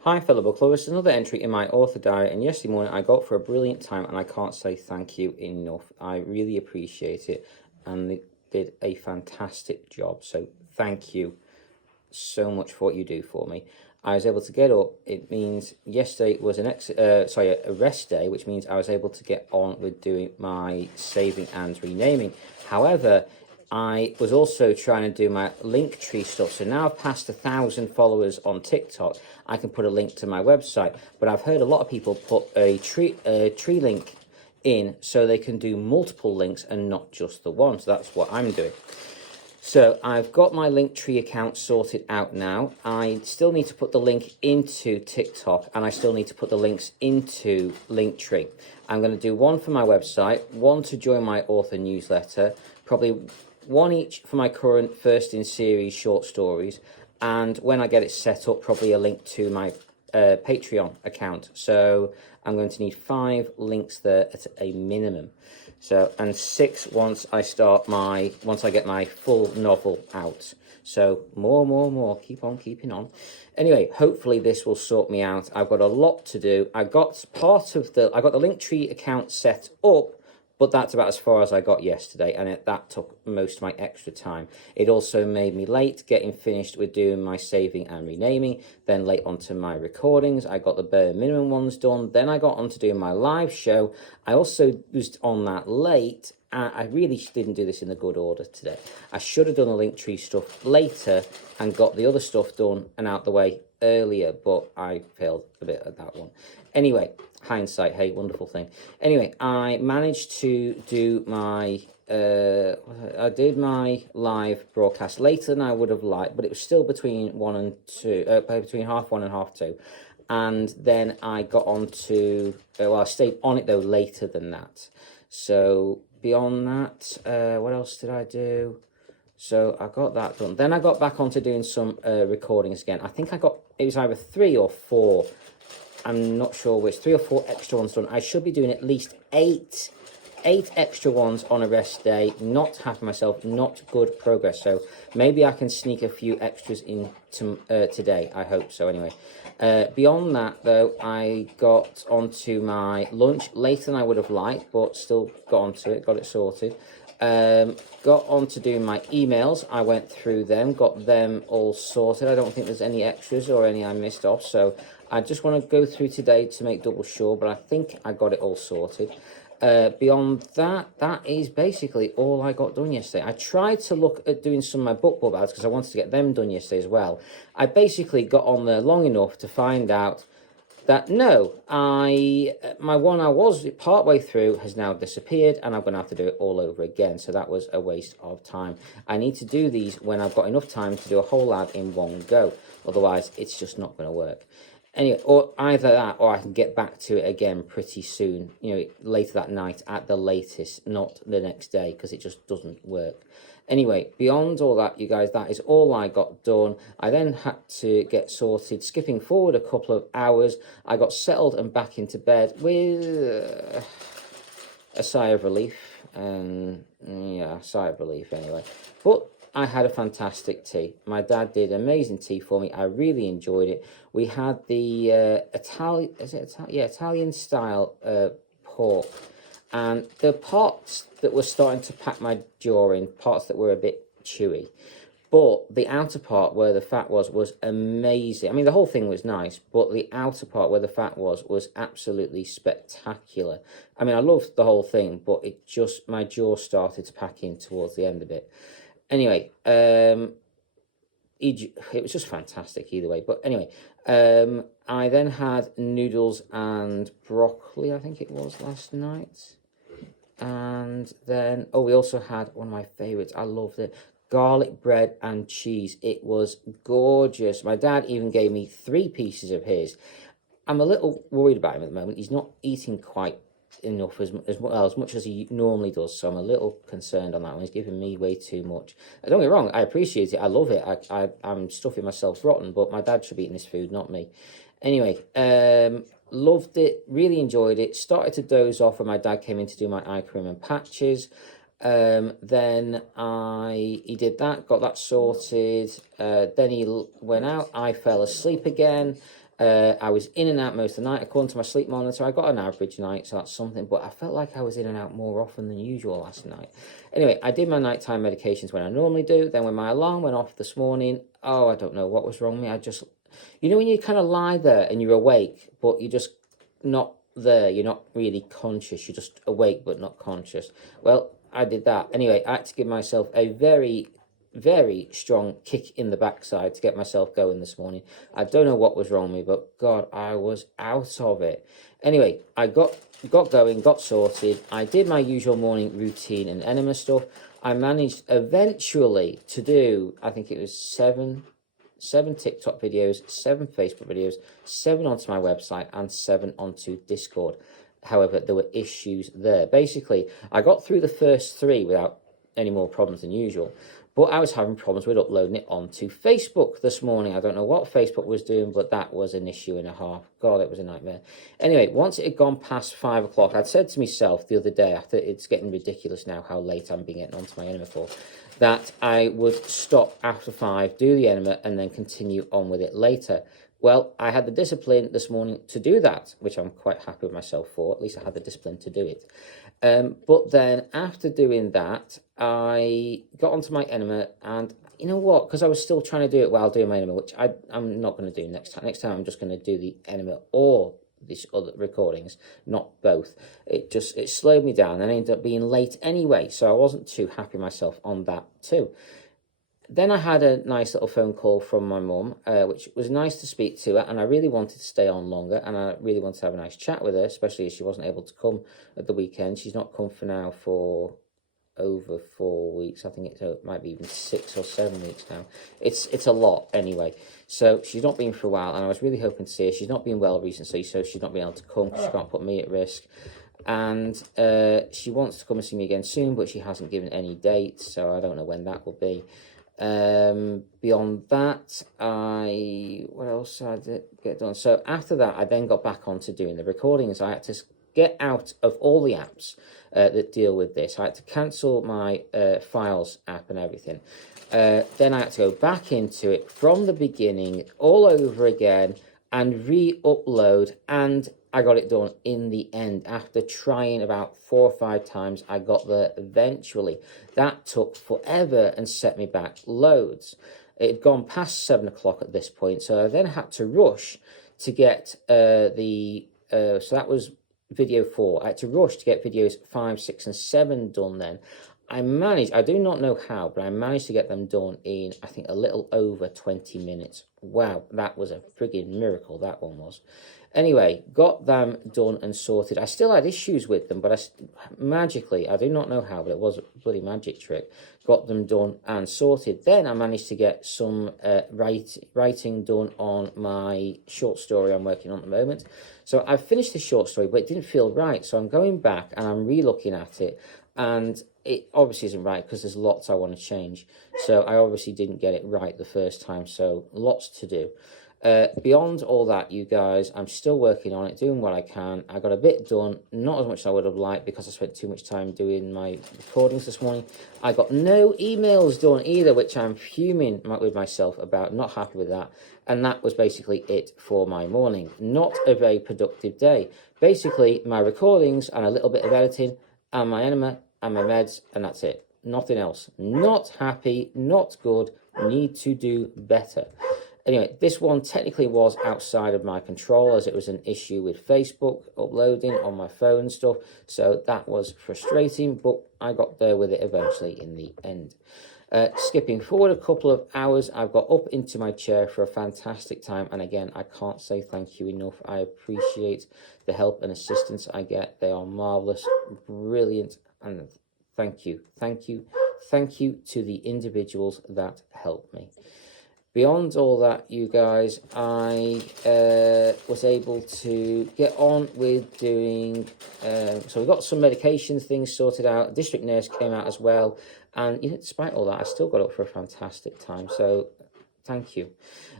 Hi fellow book lovers, another entry in my author diary, and yesterday morning I got for a brilliant time and I can't say thank you enough. I really appreciate it and they did a fantastic job, so thank you so much for what you do for me. I was able to get up. It means yesterday was a rest day, which means I was able to get on with doing my saving and renaming. However, I was also trying to do my link tree stuff. So now I've passed 1,000 followers on TikTok. I can put a link to my website. But I've heard a lot of people put a tree link in so they can do multiple links and not just the one. So that's what I'm doing. So I've got my Linktree account sorted out now. I still need to put the link into TikTok and I still need to put the links into Linktree. I'm going to do one for my website, one to join my author newsletter, probably one each for my current first in series short stories, and when I get it set up, probably a link to my Patreon account. So I'm going to need 5 links there at a minimum. So, and 6 once I get my full novel out. So more, keep on keeping on. Anyway, hopefully this will sort me out. I've got a lot to do. I got the Linktree account set up, but that's about as far as I got yesterday, and that took most of my extra time. It also made me late getting finished with doing my saving and renaming, then late onto my recordings. I got the bare minimum ones done, then I got onto doing my live show. I also was on that late, and I really didn't do this in the good order today. I should have done the Linktree stuff later and got the other stuff done and out the way earlier, but I failed a bit at that one. Anyway, hindsight, hey, wonderful thing. Anyway, I managed to do my I did my live broadcast later than I would have liked, but it was still between 1 and 2, between 1:30 and 2:30. And then I got on to, I stayed on it though later than that. So beyond that, what else did I do? So I got that done. Then I got back onto doing some recordings again. I think it was either 3 or 4. I'm not sure which, 3 or 4 extra ones done. I should be doing at least 8 extra ones on a rest day. Not happy myself, not good progress. So maybe I can sneak a few extras in today. I hope so anyway. Beyond that though, I got onto my lunch later than I would have liked, but still got onto it, got it sorted. Got on to doing my emails. I went through them, got them all sorted. I don't think there's any extras or any I missed off, so I just want to go through today to make double sure, but I think I got it all sorted. Beyond that, that is basically all I got done yesterday. I tried to look at doing some of my book club ads because I wanted to get them done yesterday as well. I basically got on there long enough to find out that no, my one I was partway through has now disappeared and I'm going to have to do it all over again. So that was a waste of time. I need to do these when I've got enough time to do a whole ad in one go. Otherwise, it's just not going to work. Anyway, or either that or I can get back to it again pretty soon, later that night at the latest, not the next day, because it just doesn't work. Anyway, beyond all that, you guys, that is all I got done. I then had to get sorted. Skipping forward a couple of hours, I got settled and back into bed with a sigh of relief. Yeah, a sigh of relief anyway. But I had a fantastic tea. My dad did amazing tea for me. I really enjoyed it. We had the Italian style pork, and the parts that were starting to pack my jaw in, parts that were a bit chewy, but the outer part where the fat was amazing. I mean, the whole thing was nice, but the outer part where the fat was absolutely spectacular. I mean, I loved the whole thing, but my jaw started to pack in towards the end of it. Anyway, it was just fantastic either way. But anyway, I then had noodles and broccoli, I think it was, last night. And then, we also had one of my favourites. I loved it. Garlic bread and cheese. It was gorgeous. My dad even gave me 3 pieces of his. I'm a little worried about him at the moment. He's not eating quite enough as much as he normally does, so I'm a little concerned on that one. He's giving me way too much. Don't get me wrong, I appreciate it, I love it, I'm stuffing myself rotten, but my dad should be eating this food, not me. Anyway, loved it, really enjoyed it. Started to doze off when my dad came in to do my eye cream and patches. Then he did that, got that sorted. Then he went out, I fell asleep again. I was in and out most of the night according to my sleep monitor. I got an average night, so that's something, but I felt like I was in and out more often than usual last night. Anyway, I did my nighttime medications when I normally do. Then when my alarm went off this morning, oh, I don't know what was wrong with me. I just, when you kind of lie there and you're awake, but you're just not there, you're not really conscious, you're just awake but not conscious. Well, I did that. Anyway, I had to give myself a very, very strong kick in the backside to get myself going this morning. I don't know what was wrong with me, but God, I was out of it. Anyway, I got going, got sorted. I did my usual morning routine and enema stuff. I managed eventually to do, I think it was seven TikTok videos, 7 Facebook videos, 7 onto my website, and 7 onto Discord. However, there were issues there. Basically, I got through the first 3 without any more problems than usual, but I was having problems with uploading it onto Facebook this morning. I don't know what Facebook was doing, but that was an issue and a half. God, it was a nightmare. Anyway, once it had gone past 5 o'clock, I'd said to myself the other day, after it's getting ridiculous now how late I'm being getting onto my enema for, that I would stop after 5, do the enema, and then continue on with it later. Well, I had the discipline this morning to do that, which I'm quite happy with myself for. At least I had the discipline to do it. But then after doing that, I got onto my enema, and you know what? Because I was still trying to do it while doing my enema, which I'm not going to do next time. Next time I'm just going to do the enema or these other recordings, not both. It slowed me down, and I ended up being late anyway, so I wasn't too happy myself on that too. Then I had a nice little phone call from my mum, which was nice to speak to her, and I really wanted to stay on longer, and I really wanted to have a nice chat with her, especially as she wasn't able to come at the weekend. She's not come for now for over 4 weeks. I think it might be even 6 or 7 weeks now. It's a lot anyway. So she's not been for a while, and I was really hoping to see her. She's not been well recently, so she's not been able to come. She can't put me at risk. And she wants to come and see me again soon, but she hasn't given any dates, so I don't know when that will be. Beyond that, what else I did get done? So after that, I then got back onto doing the recordings. I had to get out of all the apps that deal with this. I had to cancel my Files app and everything. Then I had to go back into it from the beginning, all over again, and re-upload, and I got it done in the end. After trying about 4 or 5 times, I got there eventually. That took forever and set me back loads. It had gone past 7 o'clock at this point, so I then had to rush to get so that was video 4. I had to rush to get videos 5, 6, and 7 done then. I do not know how, but I managed to get them done in, I think, a little over 20 minutes. Wow, that was a friggin' miracle, that one was. Anyway, got them done and sorted. I still had issues with them, but magically, I do not know how, but it was a bloody magic trick, got them done and sorted. Then I managed to get some writing done on my short story I'm working on at the moment. So I've finished the short story, but it didn't feel right. So I'm going back and I'm re-looking at it, and it obviously isn't right because there's lots I want to change. So I obviously didn't get it right the first time, so lots to do. Beyond all that, you guys, I'm still working on it, doing what I can. I got a bit done, not as much as I would have liked because I spent too much time doing my recordings this morning. I got no emails done either, which I'm fuming with myself about, not happy with that. And that was basically it for my morning. Not a very productive day. Basically, my recordings and a little bit of editing and my enema and my meds, and that's it. Nothing else. Not happy, not good, need to do better. Anyway, this one technically was outside of my control as it was an issue with Facebook uploading on my phone and stuff. So that was frustrating, but I got there with it eventually in the end. Skipping forward a couple of hours, I've got up into my chair for a fantastic time. And again, I can't say thank you enough. I appreciate the help and assistance I get. They are marvellous, brilliant, and thank you. Thank you. Thank you to the individuals that helped me. Beyond all that, you guys, I was able to get on with doing, so we got some medications, things sorted out. District nurse came out as well. And despite all that, I still got up for a fantastic time. So thank you.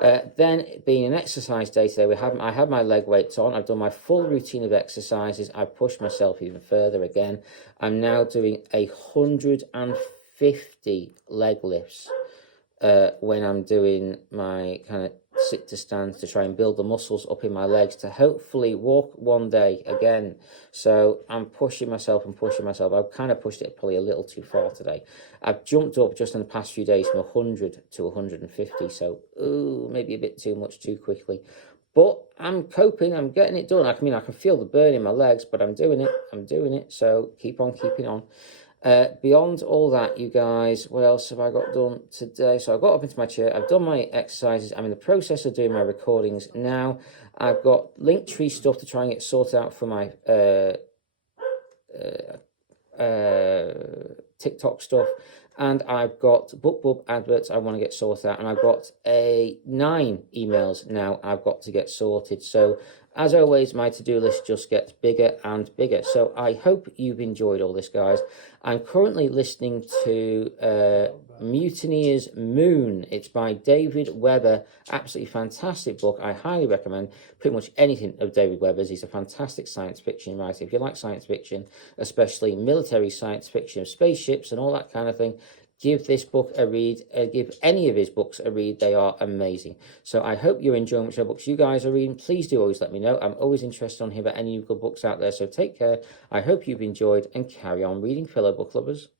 Then, being an exercise day today, I had my leg weights on. I've done my full routine of exercises. I've pushed myself even further again. I'm now doing 150 leg lifts when I'm doing my kind of sit to stand to try and build the muscles up in my legs to hopefully walk one day again. So I'm pushing myself and pushing myself. I've kind of pushed it probably a little too far today. I've jumped up just in the past few days from 100 to 150, so maybe a bit too much too quickly. But I'm coping, I'm getting it done. I can feel the burn in my legs, but I'm doing it, so keep on keeping on. Beyond all that, you guys, what else have I got done today? So I got up into my chair, I've done my exercises, I'm in the process of doing my recordings now. I've got Linktree stuff to try and get sorted out for my TikTok stuff, and I've got BookBub adverts I want to get sorted out, and I've got 9 emails now I've got to get sorted. So as always, my to-do list just gets bigger and bigger. So I hope you've enjoyed all this, guys. I'm currently listening to Mutineer's Moon. It's by David Weber. Absolutely fantastic book. I highly recommend pretty much anything of David Weber's. He's a fantastic science fiction writer. If you like science fiction, especially military science fiction, spaceships and all that kind of thing, give this book a read. Give any of his books a read. They are amazing. So I hope you're enjoying whichever books you guys are reading. Please do always let me know. I'm always interested on hearing about any good books out there. So take care. I hope you've enjoyed and carry on reading, fellow book lovers.